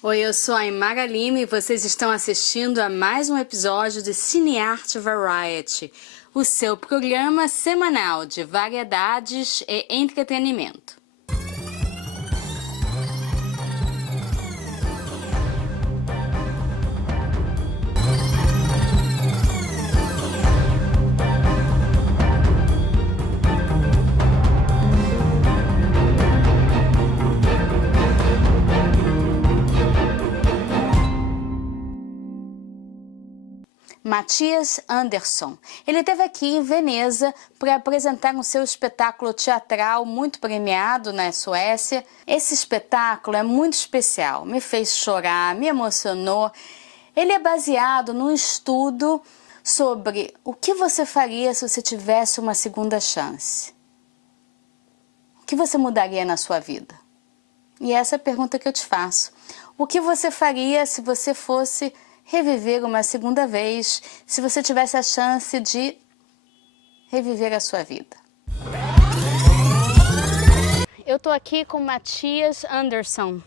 Oi, eu sou a Aymara Limma e vocês estão assistindo a mais um episódio de Cine Arte Variety, o seu programa semanal de variedades e entretenimento. Mattias Andersson. Ele esteve aqui em Veneza para apresentar o seu espetáculo teatral muito premiado na Suécia. Esse espetáculo é muito especial, me fez chorar, me emocionou. Ele é baseado num estudo sobre o que você faria se você tivesse uma segunda chance. O que você mudaria na sua vida? E essa é a pergunta que eu te faço. O que você faria se você fosse reviver uma segunda vez, se você tivesse a chance de reviver a sua vida? Eu estou aqui com Mattias Andersson.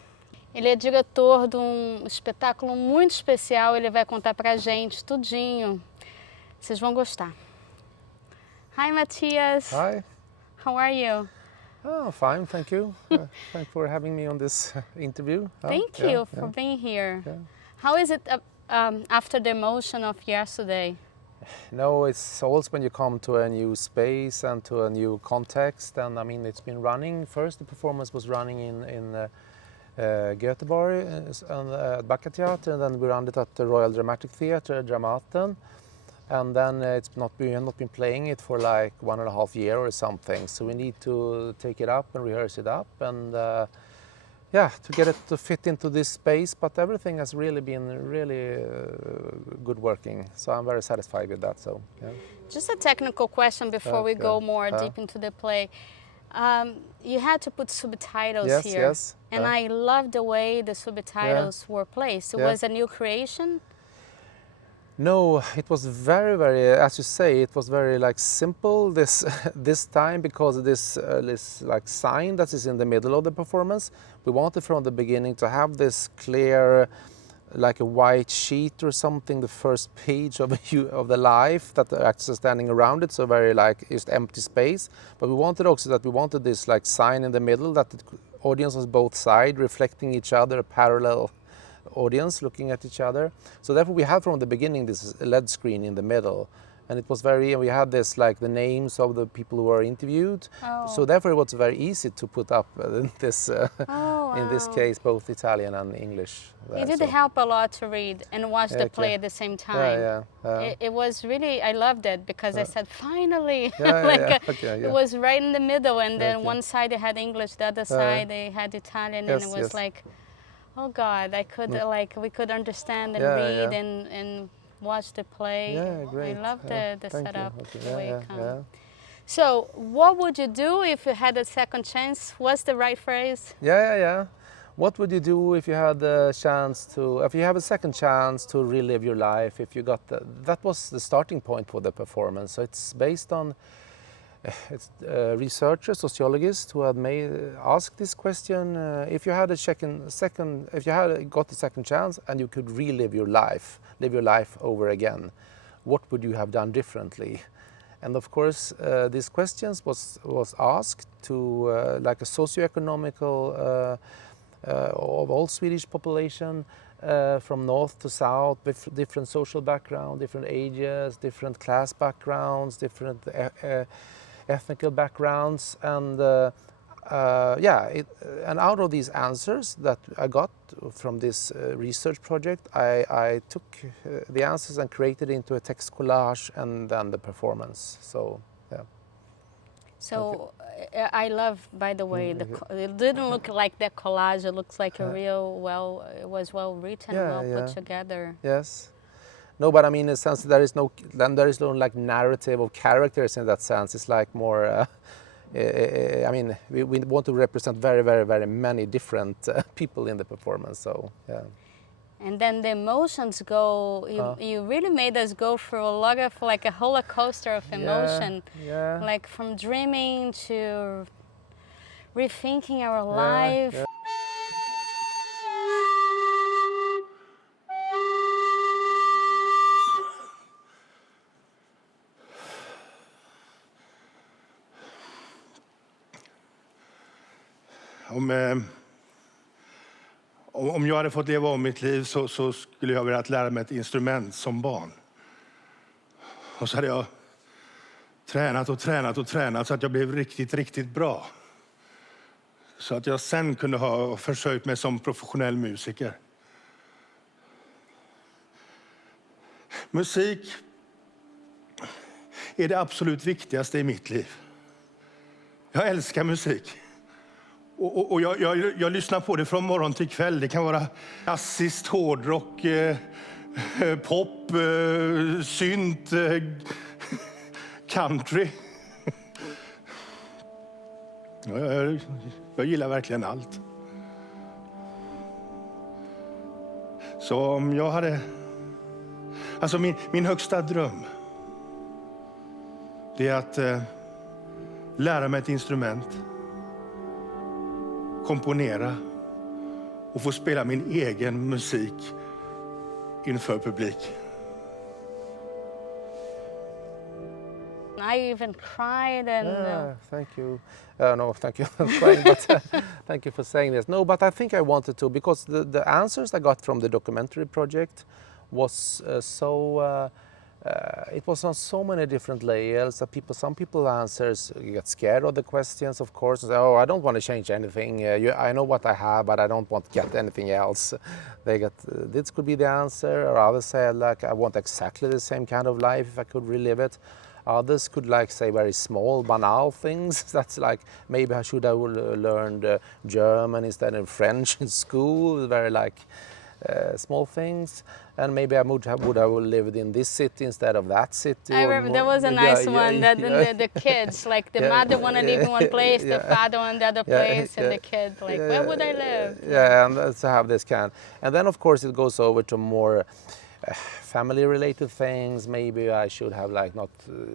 Ele é diretor de um espetáculo muito especial, ele vai contar pra gente tudinho. Vocês vão gostar. Hi Mattias. Hi. How are you? Oh, fine, thank you. Thanks for having me on this interview. Thank you for being here. Yeah. How is it after the emotion of yesterday? No, it's also when you come to a new space and to a new context. And I mean, it's been running. First, the performance was running in Göteborg and Backa Teatro, and then we ran it at the Royal Dramatic Theatre, Dramaten. And then we have not been playing it for like 1.5 years or something. So we need to take it up and rehearse it up and to get it to fit into this space. But everything has really been good working. So I'm very satisfied with that. So yeah. Just a technical question before we go more deep into the play. You had to put subtitles here. Yes. And I love the way the subtitles were placed. It was a new creation? No, it was very, as you say, it was very like simple this this time, because this like sign that is in the middle of the performance. We wanted from the beginning to have this clear, like a white sheet or something, the first page of the life that the actors are standing around it, so very like just empty space. But we wanted also that we wanted this like sign in the middle, that the audience was both sides reflecting each other, a parallel audience looking at each other. So therefore we had from the beginning this LED screen in the middle, and it was we had this like the names of the people who were interviewed. So therefore it was very easy to put up this in this case both Italian and English. It did help a lot to read and watch the play at the same time. It was really, I loved it because I said finally, it was right in the middle, and then one side they had English, the other side they had Italian, and it was like, oh God, I could we could understand and read and watch the play. Yeah, great. I love the setup, the way it comes. Yeah. So, what would you do if you had a second chance? What's the right phrase? Yeah. What would you do if you had a chance to, if you have a second chance to relive your life? If you got that was the starting point for the performance. So it's based on researchers, sociologists who had asked this question: if you had if you had got a second chance and you could relive your life, live your life over again, what would you have done differently? And of course, these questions was asked to like a socioeconomical of all Swedish population, from north to south, with different social background, different ages, different class backgrounds, different ethnical backgrounds, and and out of these answers that I got from this research project, I took the answers and created into a text collage and then the performance. So yeah. So I love, by the way, it didn't look like that collage. It looks like a real it was well written, put together. Yes. No, but I mean, in a sense, there is no like narrative of characters in that sense. It's like more. I mean, we want to represent very many different people in the performance. So yeah. And then the emotions go. You really made us go through a lot of like a roller coaster of emotion. Yeah. Like from dreaming to rethinking our life. Yeah. Om jag hade fått leva om mitt liv så skulle jag velat lära mig ett instrument som barn. Och så hade jag tränat så att jag blev riktigt, riktigt bra. Så att jag sen kunde ha försökt mig som professionell musiker. Musik är det absolut viktigaste i mitt liv. Jag älskar musik. Och jag lyssnar på det från morgon till kväll. Det kan vara klassiskt, hårdrock, pop, synt, country. Jag gillar verkligen allt. Så om jag hade... Alltså min högsta dröm, det är att lära mig ett instrument, komponera och få spela min egen musik inför publik. I even cried and... Thank you. No, thank you for crying, but thank you for saying this. No, but I think I wanted to, because the answers I got from the documentary project was it was on so many different layers that some people answers get scared of the questions, of course, and say, oh, I don't want to change anything. I know what I have, but I don't want to get anything else. They get, this could be the answer, or others say, like, I want exactly the same kind of life if I could relive it. Others could, like, say very small, banal things. That's like, maybe I should have learned German instead of French in school. Very, like, small things. And maybe I would have lived in this city instead of that city. I remember there was a nice one that the kids, like the mother wanted to live in one place, the father on the other place, and the kid, like, where would I live? Yeah, and to have this kind. And then, of course, it goes over to more family-related things. Maybe I should have, like, not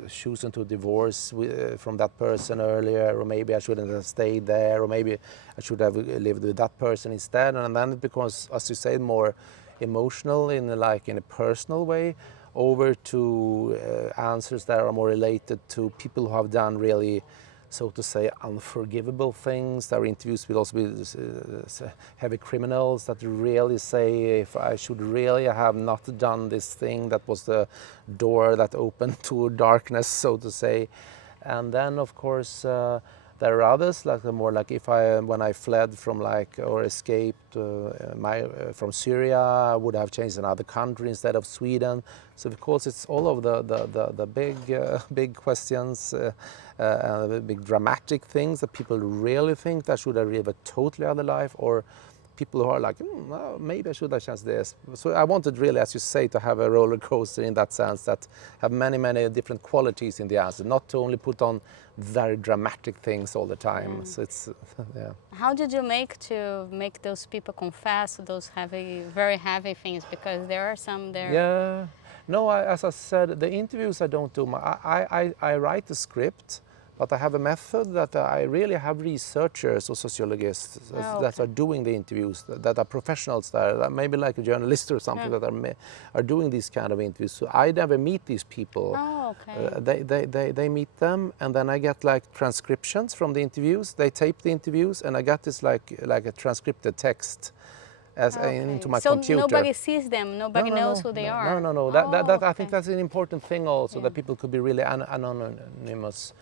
chosen to divorce from that person earlier, or maybe I shouldn't have stayed there, or maybe I should have lived with that person instead. And then it becomes, as you say, more emotional in a personal way, over to answers that are more related to people who have done really, so to say, unforgivable things. There are interviews with also with heavy criminals that really say, if I should really have not done this thing, that was the door that opened to darkness, so to say. And then, of course, there are others, like more like when I fled from, like, or escaped from Syria, I would have changed another country instead of Sweden. So of course it's all of the big questions, the big dramatic things that people really think that should have lived a totally other life, or people who are like, well, maybe I should have changed this. So I wanted really, as you say, to have a roller coaster in that sense, that have many different qualities in the answer, not to only put on very dramatic things all the time. So it's, yeah. How did you make those people confess those very heavy things? Because there are some there. Yeah. No, as I said, the interviews I don't do. I write the script, but I have a method that I really have researchers or sociologists that are doing the interviews, that are professionals there, maybe like a journalist or something, that are doing these kind of interviews. So I never meet these people. Oh, okay. They meet them, and then I get, like, transcriptions from the interviews. They tape the interviews, and I got this like a transcripted text into my computer. So nobody sees them, nobody knows who they are? No. That I think that's an important thing also, that people could be really anonymous.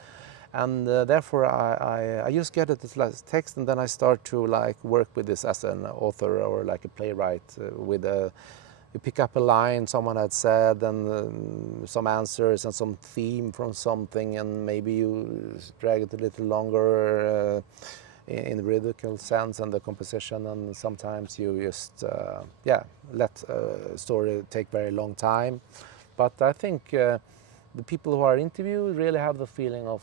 And therefore I just get it as text, and then I start to, like, work with this as an author or like a playwright. You pick up a line someone had said, and some answers and some theme from something, and maybe you drag it a little longer in the rhythmical sense and the composition, and sometimes you just let a story take very long time. But I think the people who are interviewed really have the feeling of,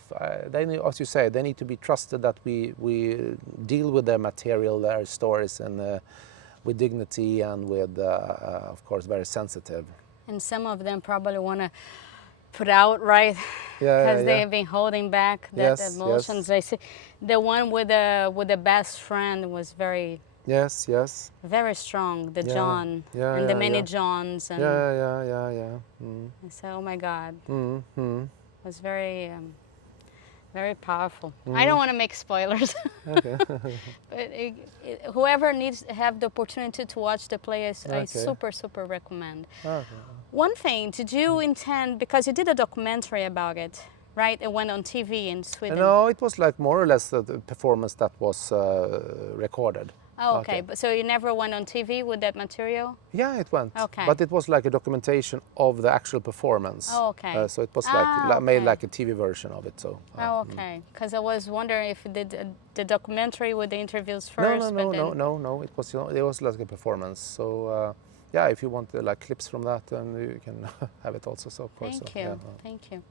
as you say, they need to be trusted that we deal with their material, their stories, and with dignity and with, of course, very sensitive. And some of them probably want to put out, right? Because they have been holding back that emotions. They say the one with the best friend was very very strong. The John and the many Johns. And I said, oh my God. It was very Very powerful. I don't want to make spoilers. Okay. But whoever needs to have the opportunity to watch the play, I Okay. super recommend. Okay. One thing, did you intend, because you did a documentary about it, right? It went on TV in Sweden. No, it was like more or less the performance that was recorded. Oh, okay. But so you never went on TV with that material? Yeah, it went. Okay. But it was like a documentation of the actual performance. Oh, okay. So it was made okay. like a TV version of it. So. Oh, okay. Because I was wondering if you did the documentary with the interviews first. No. It was like a performance. So yeah, if you want like clips from that, then you can have it also. So of course. Thank so, you. yeah. Thank you.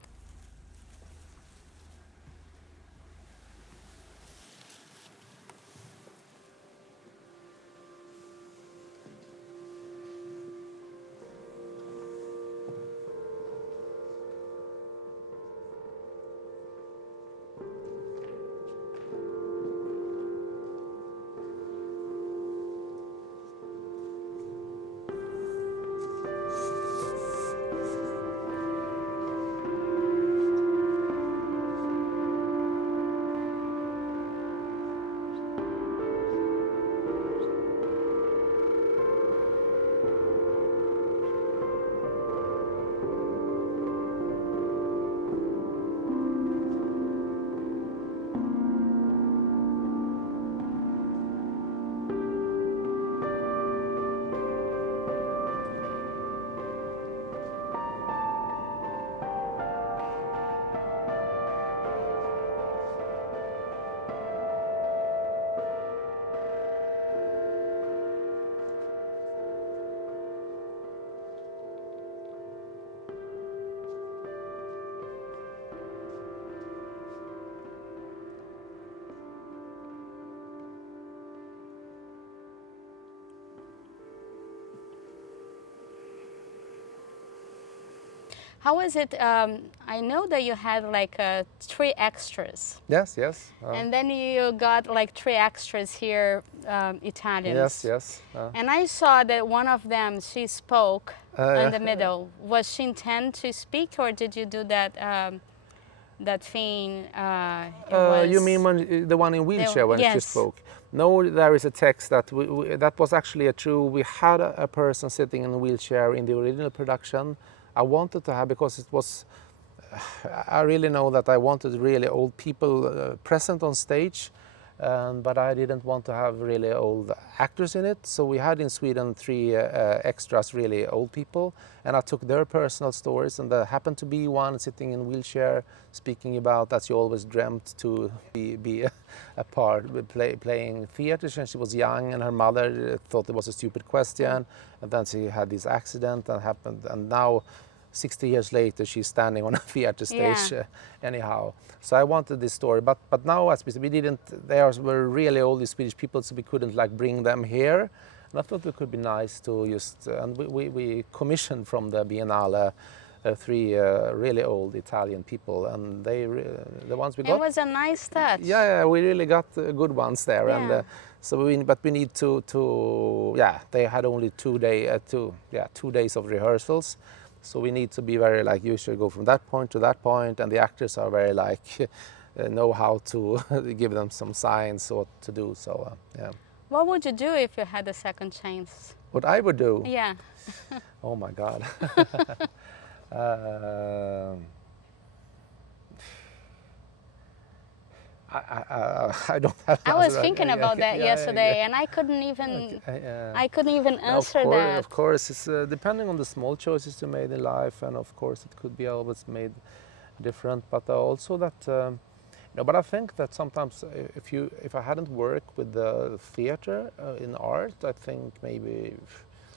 How was it? I know that you had like 3 extras. Yes. And then you got like 3 extras here, Italians. Yes. And I saw that one of them, she spoke in the middle. Was she intended to speak, or did you do that that thing? You mean the one in wheelchair when yes. she spoke? No, there is a text that that was actually a true. We had a person sitting in a wheelchair in the original production. I wanted to have, because it was, I really know that I wanted really old people present on stage, but I didn't want to have really old actors in it. So we had in Sweden 3 extras, really old people, and I took their personal stories, and there happened to be one sitting in a wheelchair speaking about that she always dreamt to be a part, playing theater since she was young, and her mother thought it was a stupid question, and then she had this accident that happened, and now 60 years later she's standing on a theater stage anyhow. So I wanted this story, but now as we didn't, they were really old Swedish people, so we couldn't like bring them here, and I thought it could be nice to just, and we commissioned from the Bienal 3 really old Italian people, and they the ones we got. It was a nice touch. Yeah, we really got good ones there, and so we need to they had only 2 days of rehearsals, so we need to be very like, you should go from that point to that point, and the actors are very like know how to give them some signs what to do. So yeah. What would you do if you had a second chance? What I would do? Yeah. Oh my God. I don't have. I was thinking about that yesterday, and I couldn't even. I couldn't even answer that. Of course, it's depending on the small choices you made in life, and of course it could be always made different. But also that, but I think that sometimes if I hadn't worked with the theater in art, I think maybe.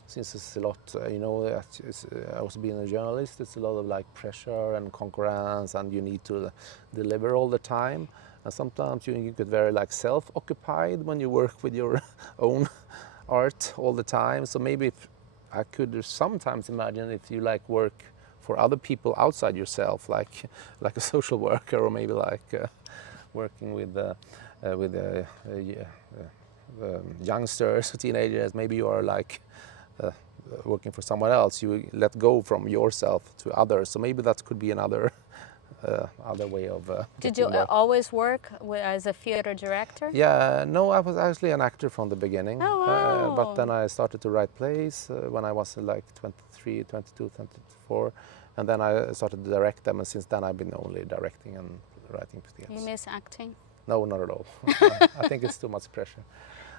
Since it's a lot, I was being a journalist, it's a lot of like pressure and concurrence, and you need to deliver all the time. And sometimes you get very like self-occupied when you work with your own art all the time. So maybe I could sometimes imagine if you like work for other people outside yourself, like a social worker, or maybe like working with youngsters, teenagers. Maybe you are like. Working for someone else, you let go from yourself to others. So maybe that could be another other way of. Did you always work as a theater director? Yeah, no, I was actually an actor from the beginning. Oh, wow. But then I started to write plays when I was like 23, 22, 24. And then I started to direct them, and since then I've been only directing and writing plays. You miss acting? No, not at all. I think it's too much pressure.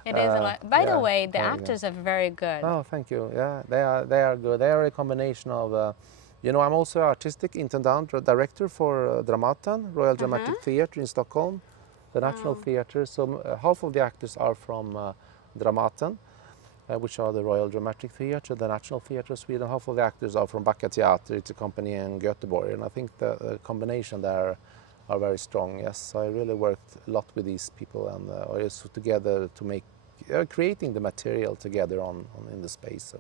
It is a lot. By the way, the yeah. actors are very good. Oh, thank you. Yeah, they are good. They are a combination of, you know, I'm also artistic intendant director for Dramaten, Royal Dramatic Theatre in Stockholm, the National Theatre. So half of the actors are from Dramaten, which are the Royal Dramatic Theatre, the National Theatre of Sweden. Half of the actors are from Teatro, it's a company in Göteborg, and I think the combination there are very strong. Yes, so I really worked a lot with these people and also together to make creating the material together in the space. So.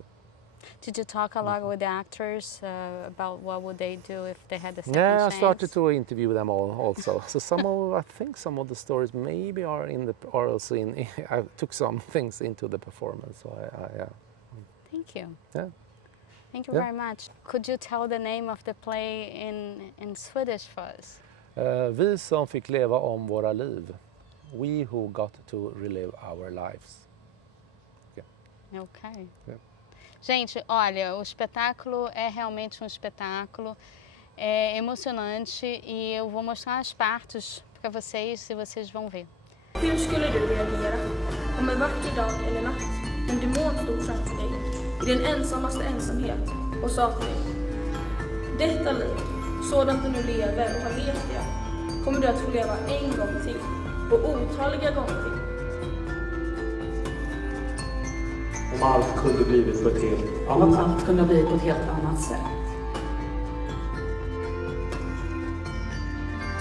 Did you talk a lot with the actors about what would they do if they had the second chance? chance? I started to interview them all also. So I think some of the stories maybe are also in. I took some things into the performance. So yeah. Thank you. Yeah. Thank you very much. Could you tell the name of the play in Swedish for us? Vi som fick leva om våra liv. We who got to relive our lives. Yeah. Ok. Yeah. Gente, olha, o espetáculo é realmente um espetáculo, é emocionante e eu vou mostrar as partes para vocês e vocês vão ver. Hur skulle du reagera om en vacker dag eller natt en demon stod framför dig i din ensammaste ensamhet och sa till dig: detta liv, sådant du nu lever och har levt det, kommer du att få leva en gång till och otaliga gånger till. Om allt kunde blivit på ett helt annat sätt. Allt kunde bli på ett helt annat sätt.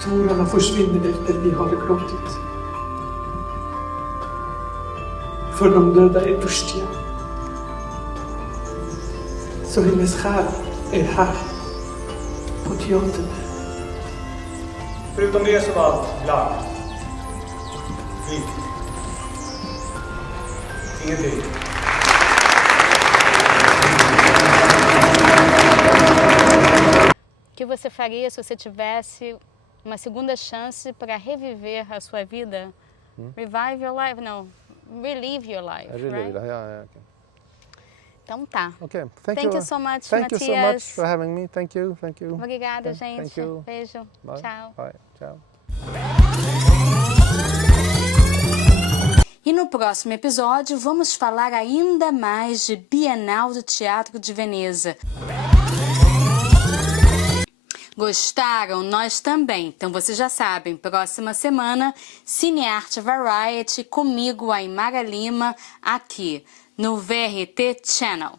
Tårarna försvinner efter vi har gråtit. För de döda är törstiga. Så hennes själ är här. På teatern. Förutom det så var allt blankt. Fritt. Ingenting. O que você faria se você tivesse uma segunda chance para reviver a sua vida? Revive your life? Não. Relive your life, right? Yeah, okay. Então tá. Okay, thank you so much, Thank Mattias. you so much for having me. Thank you. Obrigada, Okay, gente. thank you. Beijo. Bye. Tchau. Bye. Ciao. E no próximo episódio vamos falar ainda mais de Bienal do Teatro de Veneza. Gostaram? Nós também. Então vocês já sabem, próxima semana, Cine Arte Variety comigo, Aymara Limma, aqui no VRT Channel.